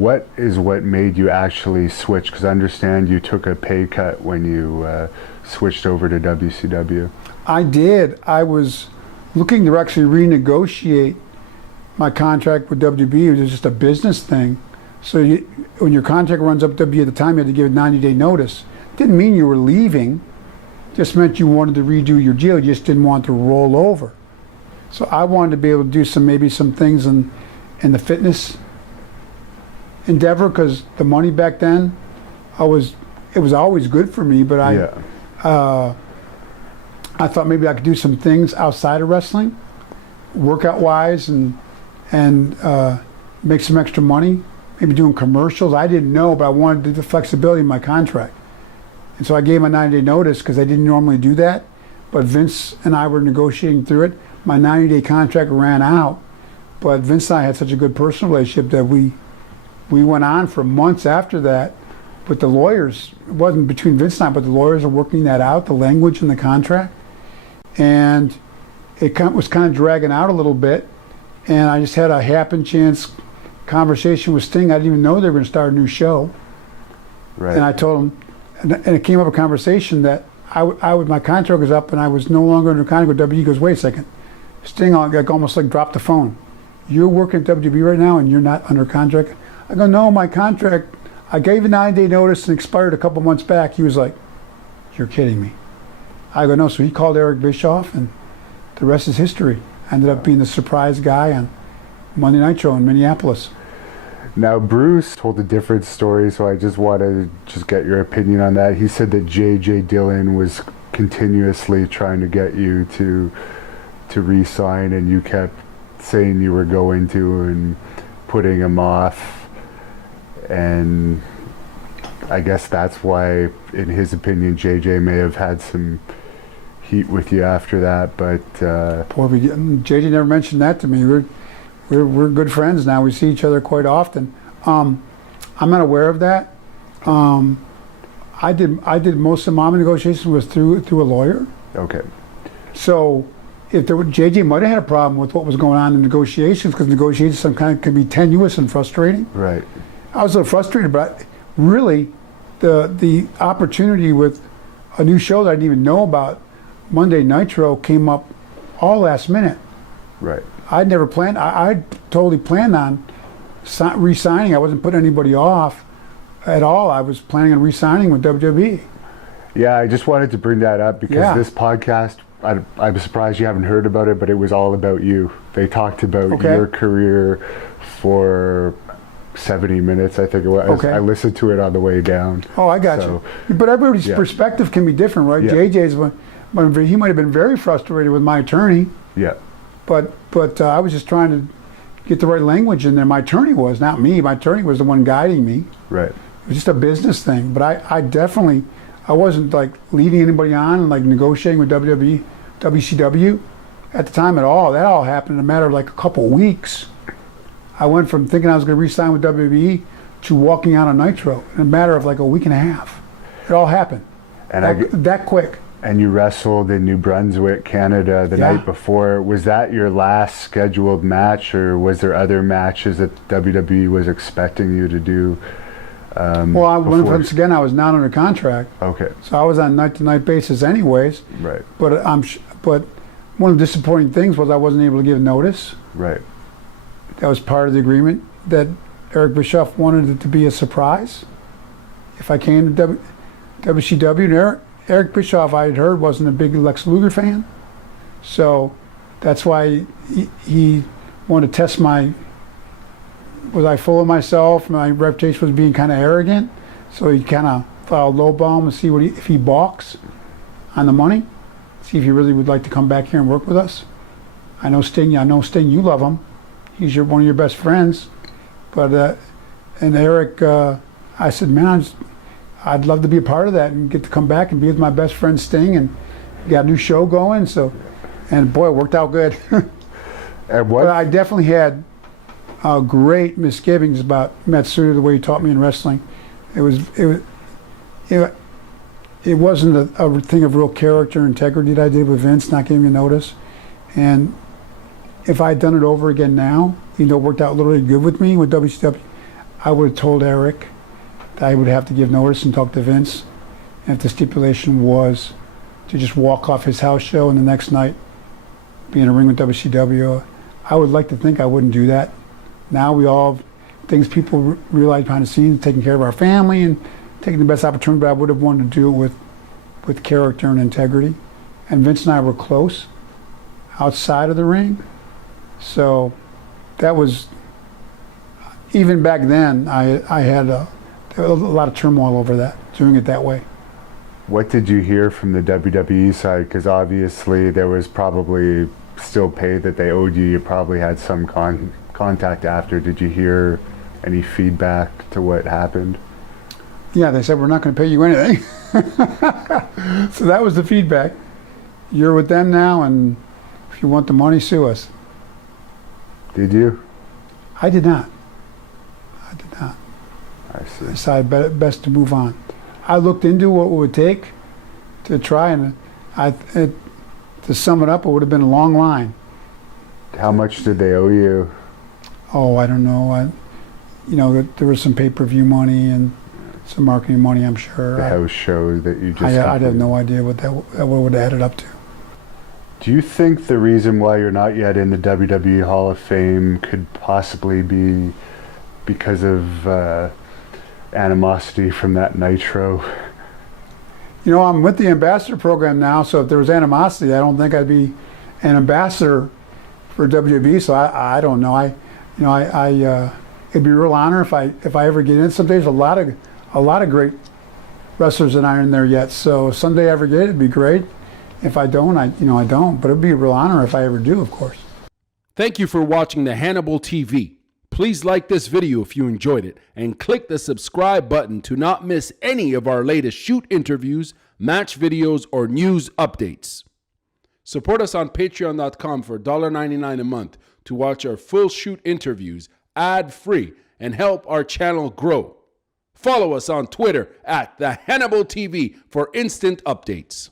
What made you actually switch? Because I understand you took a pay cut when you switched over to WCW. I did. I was looking to actually renegotiate my contract with WWE. It was just a business thing. So when your contract runs up WWE at the time, you had to give a 90-day notice. Didn't mean you were leaving. Just meant you wanted to redo your deal. You just didn't want to roll over. So I wanted to be able to do maybe some things in the fitness endeavor, because the money back then, it was always good for me. But I thought maybe I could do some things outside of wrestling, workout wise, and make some extra money. Maybe doing commercials. I didn't know, but I wanted the flexibility in my contract. And so I gave my 90-day notice because I didn't normally do that. But Vince and I were negotiating through it. My 90-day contract ran out, but Vince and I had such a good personal relationship that we went on for months after that with the lawyers. It wasn't between Vince and I, but the lawyers are working that out, the language in the contract. And it was kind of dragging out a little bit. And I just had a happen chance conversation with Sting. I didn't even know they were going to start a new show. Right. And I told him, and it came up a conversation that my contract was up and I was no longer under contract with WWE. He goes, wait a second. Sting almost like dropped the phone. You're working at WWE right now and you're not under contract? I go, no, my contract, I gave a 9-day notice and expired a couple months back. He was like, you're kidding me. I go, no. So he called Eric Bischoff and the rest is history. I ended up being the surprise guy on Monday Nitro in Minneapolis. Now, Bruce told a different story, so I just wanted to get your opinion on that. He said that J.J. Dillon was continuously trying to get you to re-sign, and you kept saying you were going to and putting him off. And I guess that's why, in his opinion, J.J. may have had some heat with you after that. But J.J. never mentioned that to me. We're good friends now. We see each other quite often. I'm not aware of that. I did most of my negotiations was through a lawyer. Okay. So if JJ might have had a problem with what was going on in negotiations, because negotiations sometimes can be tenuous and frustrating. Right. I was a little frustrated, but really the opportunity with a new show that I didn't even know about, Monday Nitro, came up all last minute. Right. I'd never planned. I totally planned on re-signing. I wasn't putting anybody off at all. I was planning on re-signing with WWE. Yeah, I just wanted to bring that up because this podcast, I'm surprised you haven't heard about it, but it was all about you. They talked about your career for 70 minutes, I think it was. Okay. I listened to it on the way down. Oh, I got you. But everybody's perspective can be different, right? Yeah. JJ's, he might have been very frustrated with my attorney. Yeah. But I was just trying to get the right language in there. My attorney was, not me. My attorney was the one guiding me. Right. It was just a business thing. But I wasn't like leading anybody on and like negotiating with WWE, WCW at the time at all. That all happened in a matter of like a couple of weeks. I went from thinking I was going to re-sign with WWE to walking out on Nitro in a matter of like a week and a half. It all happened. And that quick. And you wrestled in New Brunswick, Canada, the night before. Was that your last scheduled match, or was there other matches that WWE was expecting you to do? Once again, I was not under contract. Okay. So I was on night-to-night basis anyways. Right. But but one of the disappointing things was I wasn't able to give notice. Right. That was part of the agreement, that Eric Bischoff wanted it to be a surprise if I came to WCW. And Eric Bischoff, I had heard, wasn't a big Lex Luger fan. So that's why he wanted to test was I full of myself? My reputation was being kind of arrogant. So he kind of thought I'll lowball him and see if he balks on the money. See if he really would like to come back here and work with us. I know Sting, you love him. He's one of your best friends. But, and Eric, I said, man, I'd love to be a part of that and get to come back and be with my best friend Sting, and got a new show going. So, and boy, it worked out good. But I definitely had great misgivings about Matsuda, the way he taught me in wrestling. It wasn't a thing of real character and integrity that I did with Vince, not giving me notice. And if I had done it over again now, even though it worked out literally good with me with WCW, I would have told Eric that I would have to give notice and talk to Vince. And if the stipulation was to just walk off his house show and the next night be in a ring with WCW, I would like to think I wouldn't do that. Now we all have things people realize behind the scenes, taking care of our family and taking the best opportunity, but I would have wanted to do it with character and integrity. And Vince and I were close outside of the ring. So that was, even back then, I had a lot of turmoil over that, doing it that way. What did you hear from the WWE side? Because obviously there was probably still pay that they owed you. You probably had some contact after. Did you hear any feedback to what happened? Yeah, they said, we're not going to pay you anything. So that was the feedback. You're with them now, and if you want the money, sue us. Did you? I did not. I did not. I see. I decided best to move on. I looked into what it would take to try, and to sum it up, it would have been a long line. How much did they owe you? Oh, I don't know. There was some pay-per-view money and some marketing money, I'm sure. The house show that you just I'd have no idea what that would have added up to. Do you think the reason why you're not yet in the WWE Hall of Fame could possibly be because of animosity from that Nitro? I'm with the ambassador program now, so if there was animosity, I don't think I'd be an ambassador for WWE. So I don't know. It'd be a real honor if I ever get in. Someday there's a lot of great wrestlers that aren't in there yet. So someday I ever get it, it'd be great. If I don't, I don't. But it'd be a real honor if I ever do, of course. Thank you for watching the Hannibal TV. Please like this video if you enjoyed it and click the subscribe button to not miss any of our latest shoot interviews, match videos, or news updates. Support us on patreon.com for $1.99 a month to watch our full shoot interviews ad-free and help our channel grow. Follow us on Twitter at the Hannibal TV for instant updates.